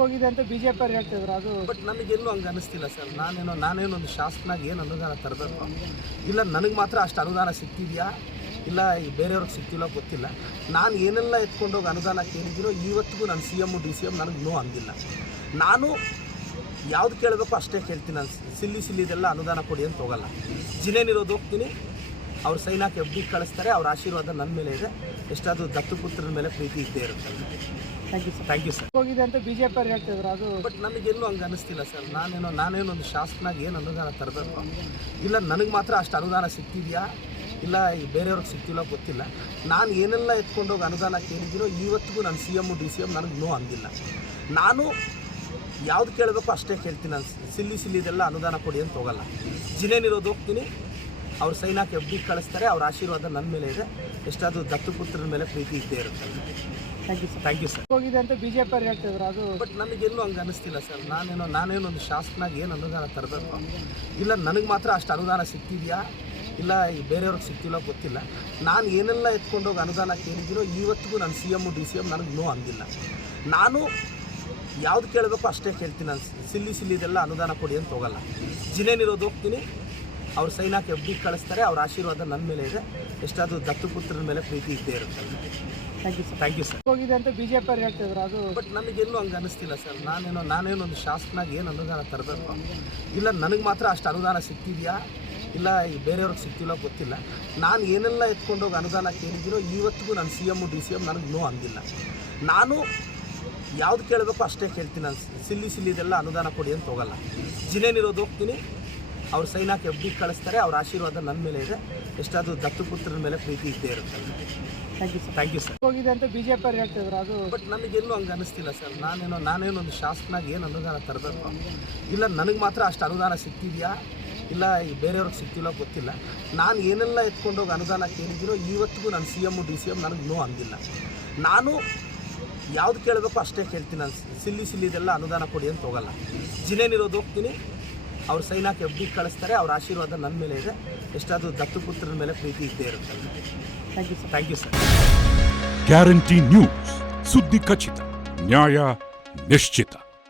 ಹೋಗಿದೆ ಅಂತ ಬಿಜೆಪಿ ಅವ್ರು ಹೇಳ್ತಿದ್ರು. ಅದು ಬಟ್ ನನಗೆಲ್ಲೂ ಹಂಗೆ ಅನ್ನಿಸ್ತಿಲ್ಲ ಸರ್. ನಾನೇನೋ ಒಂದು ಶಾಸಕನಾಗಿ ಏನು ಅನುದಾನ ತರಬೇಕು, ಇಲ್ಲ ನನಗೆ ಮಾತ್ರ ಅಷ್ಟು ಅನುದಾನ ಸಿಗ್ತಿದೆಯಾ ಇಲ್ಲ ಈ ಬೇರೆಯವ್ರಿಗೆ ಸಿಗ್ತಿಲ್ಲ ಗೊತ್ತಿಲ್ಲ. ನಾನು ಏನೆಲ್ಲ ಎತ್ಕೊಂಡೋಗಿ ಅನುದಾನ ಕೇಳಿದಿರೋ ಇವತ್ತಿಗೂ ನಾನು CM DCM ನನಗೆ ನೋ ಅಂದಿಲ್ಲ. ನಾನು ಯಾವ್ದು ಕೇಳಬೇಕು ಅಷ್ಟೇ ಕೇಳ್ತೀನಿ. ನಾನು ಸಿಲ್ಲಿದೆಲ್ಲ ಅನುದಾನ ಕೊಡಿ ಅಂತ ಹೋಗಲ್ಲ. ಜಿನೇನಿರೋದು ಹೋಗ್ತೀನಿ, ಅವ್ರು ಸೈನ್ ಹಾಕಿ FD ಕಳಿಸ್ತಾರೆ. ಅವ್ರ ಆಶೀರ್ವಾದ ನನ್ನ ಮೇಲೆ ಇದೆ. ಎಷ್ಟಾದರೂ ದತ್ತುಪುತ್ರನ ಮೇಲೆ ಪ್ರೀತಿ ಇದ್ದೇ ಇರುತ್ತೆ. Thank you sir. ಸರ್. ಹೋಗಿದೆ ಅಂತ ಬಿಜೆಪಿ ಅವ್ರು ಹೇಳ್ತಿದ್ರು. ಅದು ಬಟ್ ನನಗೆಲ್ಲೂ ಹಂಗೆ ಅನ್ನಿಸ್ತಿಲ್ಲ ಸರ್. ನಾನೇನೋ ಒಂದು ಶಾಸಕನಾಗಿ ಏನು ಅನುದಾನ ತರಬೇಕು, ಇಲ್ಲ ನನಗೆ ಮಾತ್ರ ಅಷ್ಟು ಅನುದಾನ ಸಿಗ್ತಿದೆಯಾ ಇಲ್ಲ ಈ ಬೇರೆಯವ್ರಿಗೆ ಸಿಗ್ತಿಲ್ಲ ಗೊತ್ತಿಲ್ಲ. ನಾನು ಏನೆಲ್ಲ ಎತ್ಕೊಂಡೋಗಿ ಅನುದಾನ ಕೇಳಿದಿರೋ ಇವತ್ತಿಗೂ ನಾನು CM DCM ನನಗೆ ನೋ ಅಂದಿಲ್ಲ. ನಾನು ಯಾವ್ದು ಕೇಳಬೇಕು ಅಷ್ಟೇ ಕೇಳ್ತೀನಿ. ನಾನು ಸಿಲ್ಲಿದೆಲ್ಲ ಅನುದಾನ ಕೊಡಿ ಅಂತ ಹೋಗಲ್ಲ. ಜಿನೇನಿರೋದು ಹೋಗ್ತೀನಿ, ಅವ್ರು ಸೈನ್ ಹಾಕಿ FD ಕಳಿಸ್ತಾರೆ. ಅವ್ರ ಆಶೀರ್ವಾದ ನನ್ನ ಮೇಲೆ ಇದೆ. ಎಷ್ಟಾದರೂ ದತ್ತುಪುತ್ರನ ಮೇಲೆ ಪ್ರೀತಿ ಇದ್ದೇ ಇರುತ್ತೆ. Thank you sir. ಹೋಗಿದೆ ಅಂತ ಬಿಜೆಪಿ ಅವ್ರು ಹೇಳ್ತಿದ್ರು. ಅದು ಬಟ್ ನನಗೆಲ್ಲೂ ಹಂಗೆ ಅನ್ನಿಸ್ತಿಲ್ಲ ಸರ್. ನಾನೇನೋ ಒಂದು ಶಾಸಕನಾಗಿ ಏನು ಅನುದಾನ ತರಬೇಕು, ಇಲ್ಲ ನನಗೆ ಮಾತ್ರ ಅಷ್ಟು ಅನುದಾನ ಸಿಗ್ತಿದೆಯಾ ಇಲ್ಲ ಈ ಬೇರೆಯವ್ರಿಗೆ ಸಿಗ್ತಿಲ್ಲ ಗೊತ್ತಿಲ್ಲ. ನಾನು ಏನೆಲ್ಲ ಎತ್ಕೊಂಡೋಗಿ ಅನುದಾನ ಕೇಳಿದಿರೋ ಇವತ್ತಿಗೂ ನಾನು CM DCM ನನಗೆ ನೋ ಅಂದಿಲ್ಲ. ನಾನು ಯಾವ್ದು ಕೇಳಬೇಕು ಅಷ್ಟೇ ಕೇಳ್ತೀನಿ. ನಾನು ಸಿಲ್ಲಿದೆಲ್ಲ ಅನುದಾನ ಕೊಡಿ ಅಂತ ಹೋಗಲ್ಲ. ಜಿನೇನಿರೋದು ಹೋಗ್ತೀನಿ, ಅವ್ರು ಸೈನ್ ಹಾಕಿ FD ಕಳಿಸ್ತಾರೆ. ಅವ್ರ ಆಶೀರ್ವಾದ ನನ್ನ ಮೇಲೆ ಇದೆ. ಎಷ್ಟಾದರೂ ದತ್ತುಪುತ್ರನ ಮೇಲೆ ಪ್ರೀತಿ ಇದ್ದೇ ಇರುತ್ತೆ. Thank you sir. ಹೋಗಿದೆ ಅಂತ ಬಿಜೆಪಿ ಅವ್ರು ಹೇಳ್ತಿದ್ರು. ಅದು ಬಟ್ ನನಗೆಲ್ಲೂ ಹಂಗೆ ಅನ್ನಿಸ್ತಿಲ್ಲ ಸರ್. ನಾನೇನೋ ಒಂದು ಶಾಸಕನಾಗಿ ಏನು ಅನುದಾನ ತರಬೇಕು, ಇಲ್ಲ ನನಗೆ ಮಾತ್ರ ಅಷ್ಟು ಅನುದಾನ ಸಿಗ್ತಿದೆಯಾ ಇಲ್ಲ ಈ ಬೇರೆಯವ್ರಿಗೆ ಸಿಗ್ತಿಲ್ಲ ಗೊತ್ತಿಲ್ಲ. ನಾನು ಏನೆಲ್ಲ ಎತ್ಕೊಂಡೋಗಿ ಅನುದಾನ ಕೇಳಿದಿರೋ ಇವತ್ತಿಗೂ ನಾನು CM DCM ನನಗೆ ನೋ ಅಂದಿಲ್ಲ. ನಾನು ಯಾವ್ದು ಕೇಳಬೇಕು ಅಷ್ಟೇ ಕೇಳ್ತೀನಿ. ನಾನು ಸಿಲ್ಲಿದೆಲ್ಲ ಅನುದಾನ ಕೊಡಿ ಅಂತ ಹೋಗಲ್ಲ. ಜಿನೇನಿರೋದು ಹೋಗ್ತೀನಿ, ಅವ್ರು ಸೈನ್ ಹಾಕಿ FD ಕಳಿಸ್ತಾರೆ. ಅವ್ರ ಆಶೀರ್ವಾದ ನನ್ನ ಮೇಲೆ ಇದೆ. ಎಷ್ಟಾದರೂ ದತ್ತುಪುತ್ರನ ಮೇಲೆ ಪ್ರೀತಿ ಇದ್ದೇ ಇರುತ್ತೆ. Thank you sir. ಹೋಗಿದೆ ಅಂತ ಬಿಜೆಪಿ ಅವ್ರು ಹೇಳ್ತಿದ್ರು. ಅದು ಬಟ್ ನನಗೆಲ್ಲೂ ಹಂಗೆ ಅನ್ನಿಸ್ತಿಲ್ಲ ಸರ್. ನಾನೇನೋ ಒಂದು ಶಾಸಕನಾಗಿ ಏನು ಅನುದಾನ ತರಬೇಕು, ಇಲ್ಲ ನನಗೆ ಮಾತ್ರ ಅಷ್ಟು ಅನುದಾನ ಸಿಗ್ತಿದೆಯಾ ಇಲ್ಲ ಈ ಬೇರೆಯವ್ರಿಗೆ ಸಿಗ್ತಿಲ್ಲ ಗೊತ್ತಿಲ್ಲ. ನಾನು ಏನೆಲ್ಲ ಎತ್ಕೊಂಡೋಗಿ ಅನುದಾನ ಕೇಳಿದಿರೋ ಇವತ್ತಿಗೂ ನಾನು CM DCM ನನಗೆ ನೋ ಅಂದಿಲ್ಲ. ನಾನು ಯಾವ್ದು ಕೇಳಬೇಕು ಅಷ್ಟೇ ಕೇಳ್ತೀನಿ. ನಾನು ಸಿಲ್ಲಿದೆಲ್ಲ ಅನುದಾನ ಕೊಡಿ ಅಂತ ಹೋಗಲ್ಲ. ಜಿನೇನಿರೋದು ಹೋಗ್ತೀನಿ, ಅವ್ರು ಸೈನ್ ಹಾಕಿ FD ಕಳಿಸ್ತಾರೆ. ಅವ್ರ ಆಶೀರ್ವಾದ ನನ್ನ ಮೇಲೆ ಇದೆ. ಎಷ್ಟಾದರೂ ದತ್ತುಪುತ್ರನ ಮೇಲೆ ಪ್ರೀತಿ ಇದ್ದೇ ಇರುತ್ತೆ. Thank you sir. Guarantee news, ಸುದ್ದಿ ಖಚಿತ, ನ್ಯಾಯ ನಿಶ್ಚಿತ.